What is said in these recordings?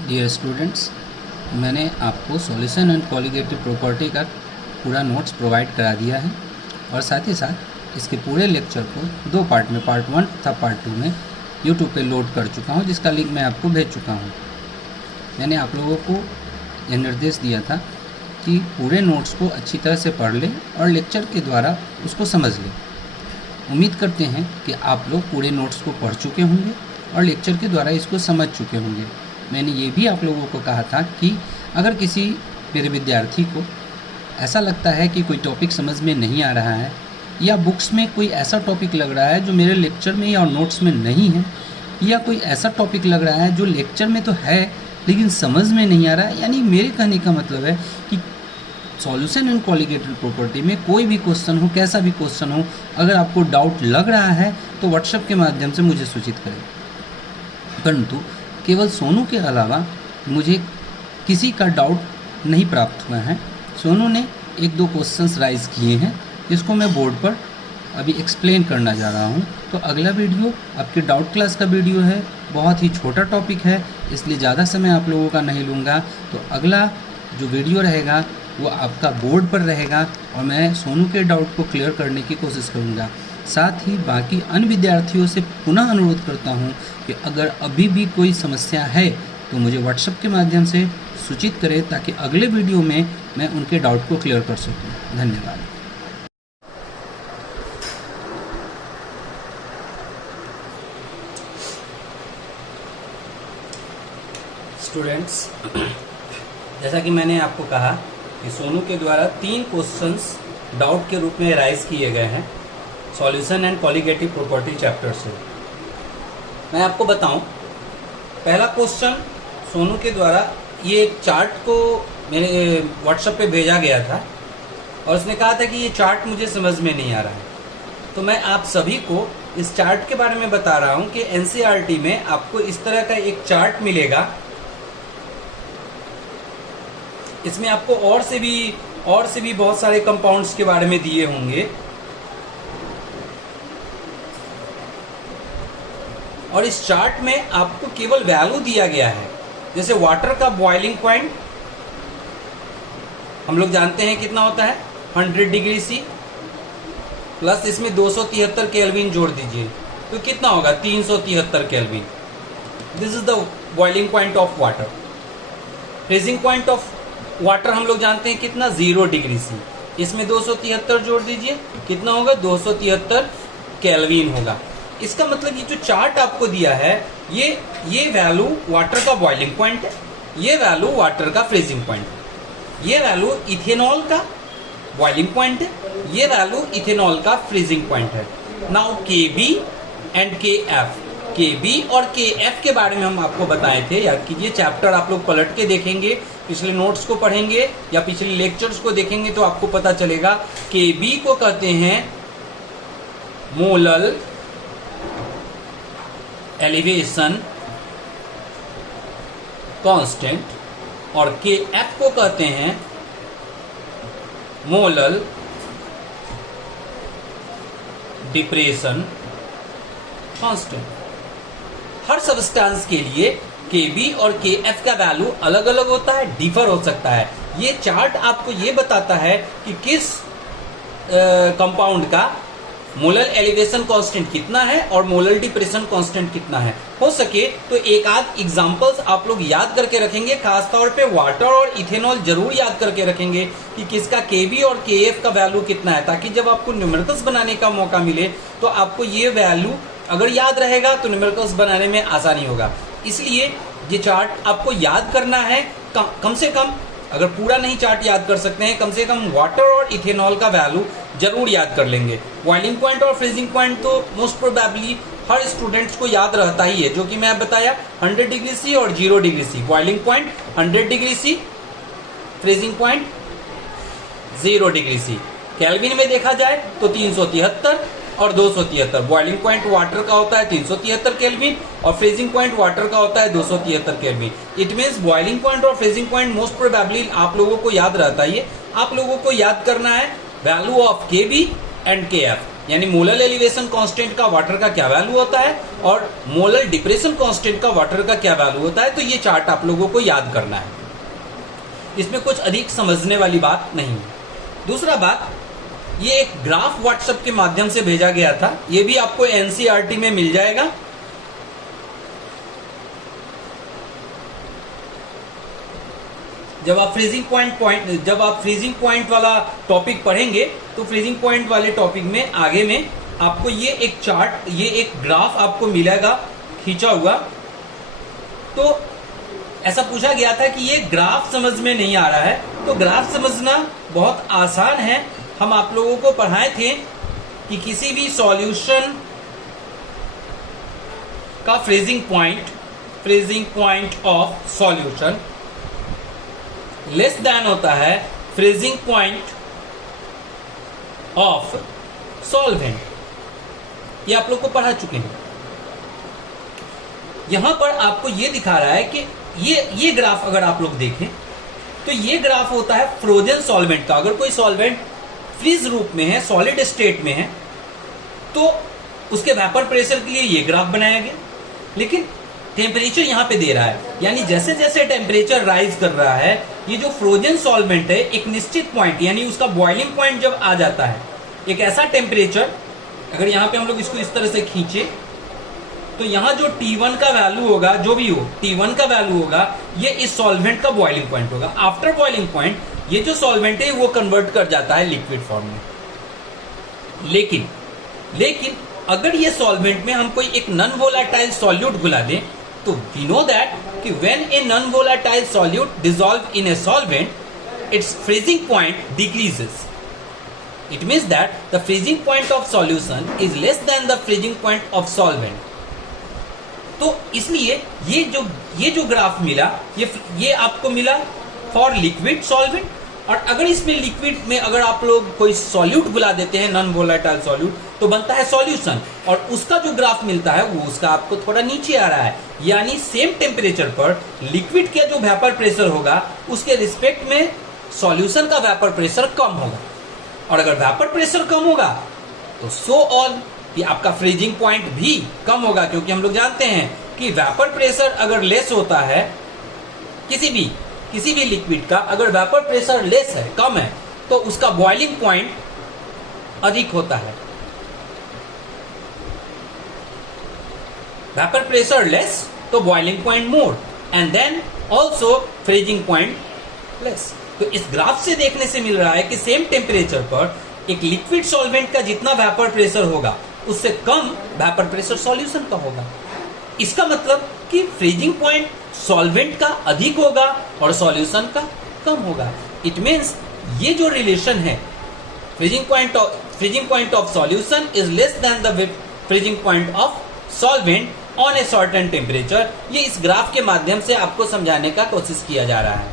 Dear students, मैंने आपको solution and colligative property का पूरा नोट्स प्रोवाइड करा दिया है और साथ ही साथ इसके पूरे लेक्चर को दो पार्ट में, पार्ट 1 तथा पार्ट 2 में यूट्यूब पे लोड कर चुका हूँ, जिसका लिंक मैं आपको भेज चुका हूँ। मैंने आप लोगों को यह निर्देश दिया था कि पूरे नोट्स को अच्छी तरह से पढ़ लें और लेक्चर के द्वारा उसको समझ लें। उम्मीद करते हैं कि आप लोग पूरे नोट्स को पढ़ चुके होंगे और लेक्चर के द्वारा इसको समझ चुके होंगे। मैंने ये भी आप लोगों को कहा था कि अगर किसी मेरे विद्यार्थी को ऐसा लगता है कि कोई टॉपिक समझ में नहीं आ रहा है या बुक्स में कोई ऐसा टॉपिक लग रहा है जो मेरे लेक्चर में या नोट्स में नहीं है, या कोई ऐसा टॉपिक लग रहा है जो लेक्चर में तो है लेकिन समझ में नहीं आ रहा है, यानी मेरे कहने का मतलब है कि सॉल्यूशन एंड कॉलिगेटिव प्रॉपर्टी में कोई भी क्वेश्चन हो, कैसा भी क्वेश्चन हो, अगर आपको डाउट लग रहा है तो व्हाट्सएप के माध्यम से मुझे सूचित करें। परंतु केवल सोनू के अलावा मुझे किसी का डाउट नहीं प्राप्त हुआ है। सोनू ने एक दो क्वेश्चंस राइज किए हैं जिसको मैं बोर्ड पर अभी एक्सप्लेन करना जा रहा हूं। तो अगला वीडियो आपके डाउट क्लास का वीडियो है, बहुत ही छोटा टॉपिक है, इसलिए ज़्यादा समय आप लोगों का नहीं लूँगा। तो अगला जो वीडियो रहेगा वो आपका बोर्ड पर रहेगा और मैं सोनू के डाउट को क्लियर करने की कोशिश करूँगा। साथ ही बाकी अन्य विद्यार्थियों से पुनः अनुरोध करता हूं कि अगर अभी भी कोई समस्या है तो मुझे व्हाट्सएप के माध्यम से सूचित करें ताकि अगले वीडियो में मैं उनके डाउट को क्लियर कर सकूं। धन्यवाद। स्टूडेंट्स, जैसा कि मैंने आपको कहा कि सोनू के द्वारा 3 क्वेश्चंस डाउट के रूप में राइज किए गए हैं solution and colligative property chapter से। मैं आपको बताऊं, पहला क्वेश्चन सोनू के द्वारा ये एक चार्ट को मेरे व्हाट्सएप पे भेजा गया था और उसने कहा था कि ये चार्ट मुझे समझ में नहीं आ रहा है। तो मैं आप सभी को इस चार्ट के बारे में बता रहा हूं कि एनसीईआरटी में आपको इस तरह का एक चार्ट मिलेगा। इसमें आपको और से भी बहुत सारे कंपाउंड्स के बारे में दिए होंगे और इस चार्ट में आपको केवल वैल्यू दिया गया है। जैसे वाटर का बॉइलिंग पॉइंट हम लोग जानते हैं कितना होता है, 100 डिग्री सी प्लस इसमें 273 केल्विन जोड़ दीजिए तो कितना होगा, 373 kelvin. This is the boiling point of water. Freezing point of water हम लोग जानते हैं कितना, 0 डिग्री सी। इसमें 273 जोड़ दीजिए, कितना होगा, 273 केल्विन होगा। इसका मतलब ये जो चार्ट आपको दिया है ये वैल्यू वाटर का बॉइलिंग पॉइंट है, ये वैल्यू वाटर का फ्रीजिंग पॉइंट है, ये वैल्यू इथेनॉल का बॉइलिंग पॉइंट है, ये वैल्यू इथेनॉल का फ्रीजिंग पॉइंट है। Now Kb and Kf, Kb और Kf के बारे में हम आपको बताए थे। याद कीजिए, चैप्टर आप लोग पलट के देखेंगे, पिछले नोट्स को पढ़ेंगे या पिछले लेक्चर्स को देखेंगे तो आपको पता चलेगा। Kb को कहते हैं मोलल एलिवेशन कांस्टेंट और Kf को कहते हैं मोलल डिप्रेशन कांस्टेंट। हर सब्सटेंस के लिए Kb और Kf का वैल्यू अलग अलग होता है, डिफर हो सकता है। ये चार्ट आपको ये बताता है कि किस कंपाउंड का मोलर एलिवेशन कांस्टेंट कितना है और मोलर डिप्रेशन कांस्टेंट कितना है। हो सके तो एक आध एग्जांपल्स आप लोग याद करके रखेंगे, खासतौर पे वाटर और इथेनॉल जरूर याद करके रखेंगे कि किसका Kb और Kf का वैल्यू कितना है, ताकि जब आपको न्यूमेरिकल्स बनाने का मौका मिले तो आपको ये वैल्यू अगर याद रहेगा तो न्यूमेरिकल्स बनाने में आसानी होगा। इसलिए ये चार्ट आपको याद करना है, कम से कम अगर पूरा नहीं चार्ट याद कर सकते हैं, कम से कम वाटर और इथेनॉल का वैल्यू जरूर याद कर लेंगे। बॉइलिंग पॉइंट और फ्रीजिंग पॉइंट तो मोस्ट प्रोबेबली हर स्टूडेंट्स को याद रहता ही है, जो कि मैं बताया 100 डिग्री सी और 0 degree C. Boiling point 100 degree C, freezing point 0 degree C. Kelvin में देखा जाए तो 373 और 273। बॉइलिंग पॉइंट वाटर का होता है 373 केल्विन और फ्रीजिंग पॉइंट वाटर का होता है 273 kelvin. It means boiling point और फ्रीजिंग पॉइंट मोस्ट प्रोबेबली आप लोगों को याद रहता है। आप लोगों को याद करना है value of Kb and Kf, यानी मोलर एलिवेशन कांस्टेंट का वाटर का क्या वैल्यू होता है और मोलर डिप्रेशन कांस्टेंट का वाटर का क्या वैल्यू होता है। तो ये चार्ट आप लोगों को याद करना है, इसमें कुछ अधिक समझने वाली बात नहीं है। दूसरा बात, ये एक ग्राफ व्हाट्सएप के माध्यम से भेजा गया था, ये भी आपको एनसीईआरटी में मिल जाएगा। जब आप फ्रीजिंग पॉइंट वाला टॉपिक पढ़ेंगे तो फ्रीजिंग पॉइंट वाले टॉपिक में आगे में आपको ये एक चार्ट, ये एक ग्राफ आपको मिलेगा खींचा हुआ। तो ऐसा पूछा गया था कि ये ग्राफ समझ में नहीं आ रहा है, तो ग्राफ समझना बहुत आसान है। हम आप लोगों को पढ़ाए थे कि किसी भी सॉल्यूशन का freezing point of solution less than होता है फ्रीजिंग पॉइंट ऑफ सॉल्वेंट। ये आप लोग को पढ़ा चुके हैं। यहां पर आपको ये दिखा रहा है कि ये ग्राफ अगर आप लोग देखें तो ये ग्राफ होता है फ्रोजन सॉल्वेंट का। अगर कोई सॉल्वेंट फ्रीज रूप में है, सॉलिड स्टेट में है, तो उसके वेपर प्रेशर के लिए ये ग्राफ बनाया गया। लेकिन टेम्परेचर यहां पे दे रहा है, यानी जैसे जैसे टेम्परेचर राइज कर रहा है, ये जो फ्रोजन सॉल्वेंट है एक निश्चित पॉइंट, यानी उसका बॉइलिंग पॉइंट जब आ जाता है, एक ऐसा टेम्परेचर, अगर यहां पे हम लोग इसको इस तरह से खींचे तो यहां जो T1 का वैल्यू होगा, जो भी हो T1 का वैल्यू होगा, ये इस सॉल्वेंट का बॉइलिंग पॉइंट होगा। आफ्टर बॉइलिंग पॉइंट ये जो सॉल्वेंट है वो कन्वर्ट कर जाता है लिक्विड फॉर्म में। लेकिन अगर ये सॉल्वेंट में हम कोई एक नॉन वोलेटाइल सॉल्यूट घुला दें, तो वी नो दैट कि when a non volatile solute dissolve in a solvent, it's freezing point decreases. It means that the freezing point of solution is less than the freezing point of solvent. तो इसलिए ये जो graph मिला, ये आपको मिला for liquid solvent. और अगर इसमें लिक्विड में अगर आप लोग कोई सॉल्यूट बुला देते हैं, नॉन वोलेटाइल सॉल्यूट, तो बनता है सॉल्यूशन। और उसका जो ग्राफ मिलता है वो उसका आपको थोड़ा नीचे आ रहा है, यानी सेम टेम्परेचर पर लिक्विड का जो वेपर प्रेशर होगा उसके रिस्पेक्ट में सॉल्यूशन का वेपर प्रेशर कम होगा। और अगर वेपर प्रेशर कम होगा तो सो ऑन कि आपका फ्रीजिंग पॉइंट भी कम होगा, क्योंकि हम लोग जानते हैं कि वेपर प्रेशर अगर लेस होता है किसी भी लिक्विड का, अगर वेपर प्रेशर लेस है, कम है, तो उसका बॉइलिंग पॉइंट अधिक होता है। वेपर प्रेशर लेस तो boiling point more, and then also freezing point less. तो इस ग्राफ से देखने से मिल रहा है कि सेम टेम्परेचर पर एक लिक्विड सॉल्वेंट का जितना वेपर प्रेशर होगा उससे कम वेपर प्रेशर सॉल्यूशन का होगा। इसका मतलब कि फ्रीजिंग पॉइंट सॉल्वेंट का अधिक होगा और सॉल्यूशन का कम होगा। इट मींस ये जो रिलेशन है, freezing point of solution is less than the freezing point of solvent on a certain temperature, ये इस ग्राफ के माध्यम से आपको समझाने का कोशिश किया जा रहा है।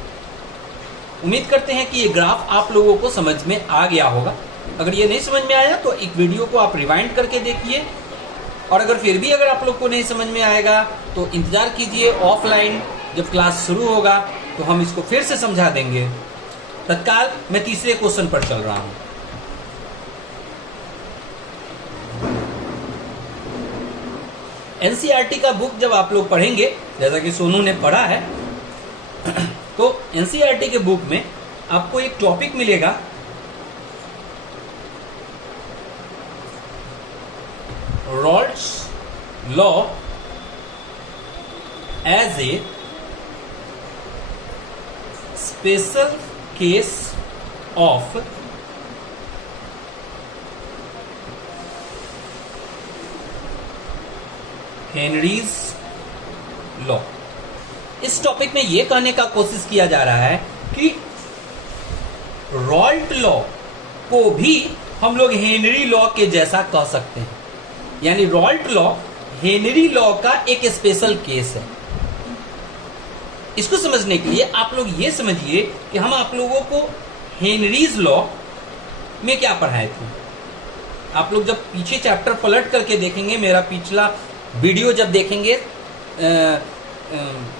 उम्मीद करते हैं कि ये ग्राफ आप लोगों को समझ में आ गया होगा। अगर ये नहीं समझ में आया तो एक वीडियो को आप रिवाइंड करके देखिए, और अगर फिर भी अगर आप लोग को नहीं समझ में आएगा तो इंतजार कीजिए, ऑफलाइन जब क्लास शुरू होगा तो हम इसको फिर से समझा देंगे। तत्काल मैं तीसरे क्वेश्चन पर चल रहा हूं। एनसीईआरटी का बुक जब आप लोग पढ़ेंगे, जैसा कि सोनू ने पढ़ा है, तो एनसीईआरटी के बुक में आपको एक टॉपिक मिलेगा, Raoult's law as a special case of Henry's law. इस टॉपिक में यह कहने का कोशिश किया जा रहा है कि रॉल्ट लॉ को भी हम लोग हेनरी लॉ के जैसा कह सकते हैं, यानी रॉल्ट लॉ हेनरी लॉ का एक स्पेशल केस है। इसको समझने के लिए आप लोग ये समझिए कि हम आप लोगों को हेनरीज लॉ में क्या पढ़ाए थे। आप लोग जब पीछे चैप्टर पलट करके देखेंगे, मेरा पिछला वीडियो जब देखेंगे,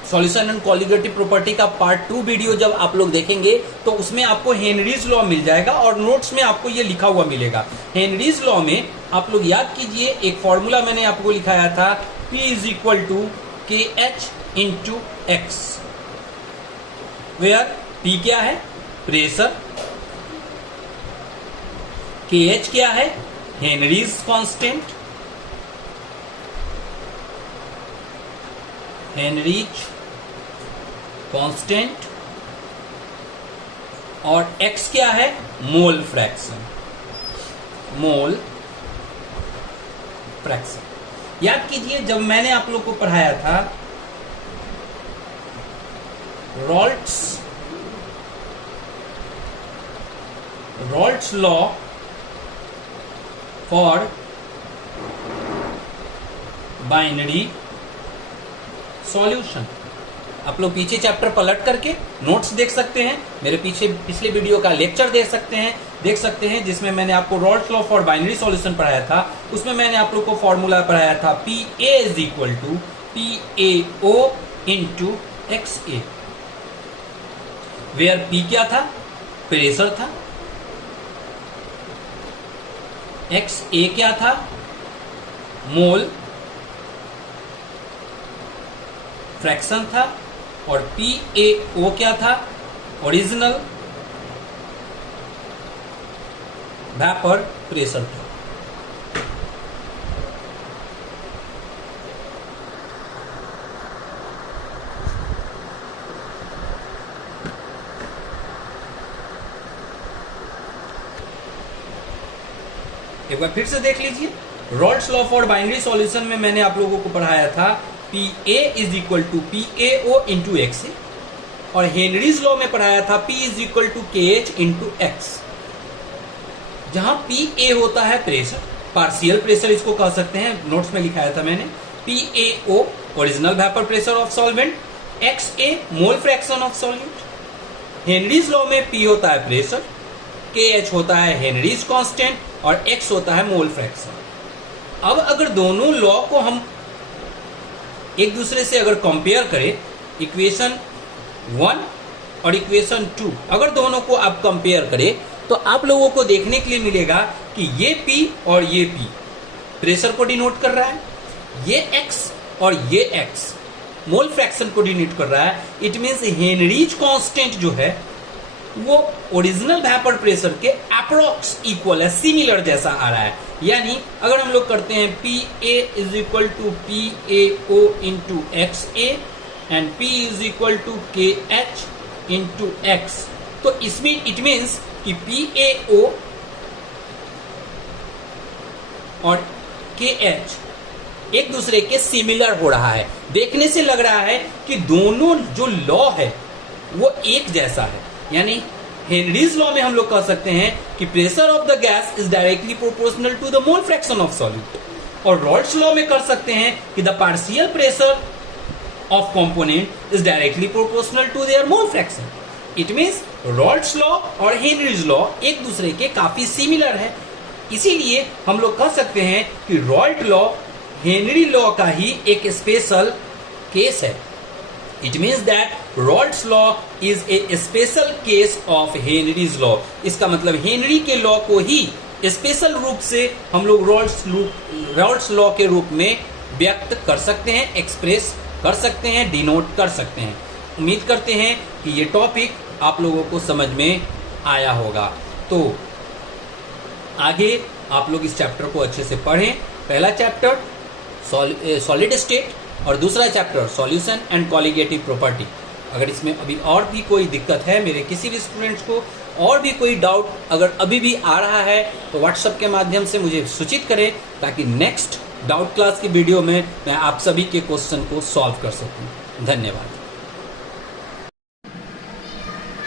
सॉल्यूशन एंड कॉलिगेटिव प्रॉपर्टी का पार्ट 2 वीडियो जब आप लोग देखेंगे तो उसमें आपको हेनरीज लॉ मिल जाएगा और नोट्स में आपको ये लिखा हुआ मिलेगा। हेनरीज लॉ में आप लोग याद कीजिए, एक फॉर्मूला मैंने आपको लिखाया था P is equal to KH into X, where P क्या है? प्रेशर, KH क्या है? हेनरीज कांस्टेंट, हेनरीज कांस्टेंट, और X क्या है? Mole fraction, mole fraction. याद कीजिए जब मैंने आप लोग को पढ़ाया था रॉल्ट्स लॉ फॉर बाइनरी सॉल्यूशन, आप लोग पीछे चैप्टर पलट करके नोट्स देख सकते हैं, मेरे पीछे पिछले वीडियो का लेक्चर देख सकते हैं जिसमें मैंने आपको रॉल्ट्स लॉ फॉर बाइनरी सॉल्यूशन पढ़ाया था। उसमें मैंने आप लोग को फॉर्मूला पढ़ाया था PA is equal to PAO into XA, where P क्या था? प्रेशर था, XA क्या था? मोल फ्रैक्शन था, और PAO क्या था? ओरिजिनल वेपर प्रेशर था। एक बार फिर से देख लीजिए, Raoult's law for binary solution में मैंने आप लोगों को पढ़ाया था PA is equal to PAO into XA, और हेनरीज लॉ में पढ़ाया था P is equal to KH into X, जहां PA होता है प्रेशर, पार्शियल प्रेशर इसको कह सकते हैं, नोट्स में लिखाया था मैंने। PAO original vapour pressure of solvent, XA mole fraction of solute. Henrys law में P होता है प्रेशर, KH होता है हेनरीज कांस्टेंट, और X होता है मोल फ्रैक्शन। अब अगर दोनों लॉ को हम एक दूसरे से अगर कंपेयर करें, इक्वेशन 1 और इक्वेशन 2, अगर दोनों को आप कंपेयर करें तो आप लोगों को देखने के लिए मिलेगा कि ये P और ये P प्रेशर को डिनोट कर रहा है, ये X और ये X मोल फ्रैक्शन को डिनोट कर रहा है। इट मीन्स हेनरीज कांस्टेंट जो है वो ओरिजिनल वेपर प्रेशर के अप्रोक्स इक्वल है, सिमिलर जैसा आ रहा है। यानी अगर हम लोग करते हैं PA is equal to PAO into XA and P is equal to KH into X, तो इसमें इट मीन्स कि PAO और KH एक दूसरे के सिमिलर हो रहा है। देखने से लग रहा है कि दोनों जो लॉ है वो एक जैसा है। यानी हेनरीज लॉ में हम लोग कह सकते हैं कि pressure of the gas is directly proportional to the mole fraction of solute, और रॉल्ट्स लॉ में कर सकते हैं कि the partial pressure of component is directly proportional to their mole fraction. It means Raoult's law और Henry's law एक दूसरे के काफी सिमिलर है, इसीलिए हम लोग कह सकते हैं कि रॉल्ट लॉ हेनरी लॉ का ही एक स्पेशल केस है। It means that Raoult's law is a special case of Henry's law. इसका मतलब हेनरी के लॉ को ही स्पेशल रूप से हम लोग रॉल्ट्स लॉ के रूप में व्यक्त कर सकते हैं, एक्सप्रेस कर सकते हैं, डिनोट कर सकते हैं। उम्मीद करते हैं कि ये टॉपिक आप लोगों को समझ में आया होगा। तो आगे आप लोग इस चैप्टर को अच्छे से पढ़ें। पहला चैप्टर सॉलिड स्टेट और दूसरा chapter solution and colligative property. अगर इसमें अभी और भी कोई दिक्कत है, मेरे किसी भी स्टूडेंट्स को और भी कोई डाउट अगर अभी भी आ रहा है तो व्हाट्सएप के माध्यम से मुझे सूचित करें, ताकि नेक्स्ट डाउट क्लास की वीडियो में मैं आप सभी के क्वेश्चन को सॉल्व कर सकूं। धन्यवाद।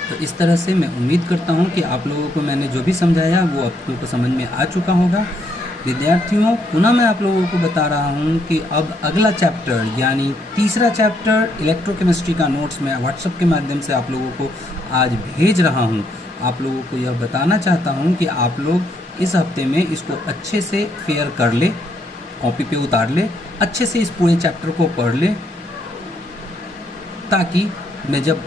तो इस तरह से मैं उम्मीद करता हूं कि आप लोगों को मैंने जो भी समझाया वो आप लोगों को समझ में आ चुका होगा। विद्यार्थियों, पुनः मैं आप लोगों को बता रहा हूं कि अब अगला चैप्टर यानी तीसरा चैप्टर इलेक्ट्रोकेमिस्ट्री का नोट्स मैं व्हाट्सएप के माध्यम से आप लोगों को आज भेज रहा हूं। आप लोगों को यह बताना चाहता हूं कि आप लोग इस हफ्ते में इसको अच्छे से फेयर कर ले, कॉपी पे उतार ले, अच्छे से इस पूरे चैप्टर को पढ़ ले, ताकि मैं जब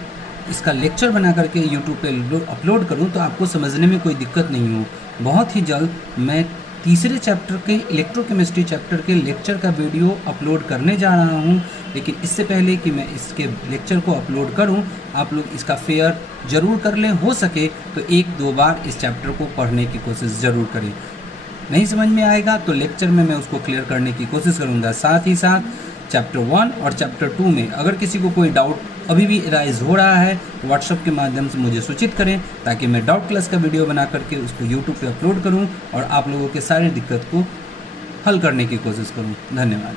इसका लेक्चर बना करके यूट्यूब पे अपलोड करूं तो आपको समझने में कोई दिक्कत नहीं हो। बहुत ही जल्द मैं तीसरे चैप्टर के इलेक्ट्रोकेमिस्ट्री चैप्टर के लेक्चर का वीडियो अपलोड करने जा रहा हूं। लेकिन इससे पहले कि मैं इसके लेक्चर को अपलोड करूं, आप लोग इसका फेयर ज़रूर कर लें। हो सके तो 1-2 बार इस चैप्टर को पढ़ने की कोशिश ज़रूर करें। नहीं समझ में आएगा तो लेक्चर में मैं उसको क्लियर करने की कोशिश करूँगा। साथ ही साथ चैप्टर 1 और चैप्टर 2 में अगर किसी को कोई डाउट अभी भी राइज हो रहा है तो व्हाट्सएप के माध्यम से मुझे सूचित करें, ताकि मैं डाउट क्लास का वीडियो बना करके उसको यूट्यूब पे अपलोड करूं और आप लोगों के सारी दिक्कत को हल करने की कोशिश करूं। धन्यवाद।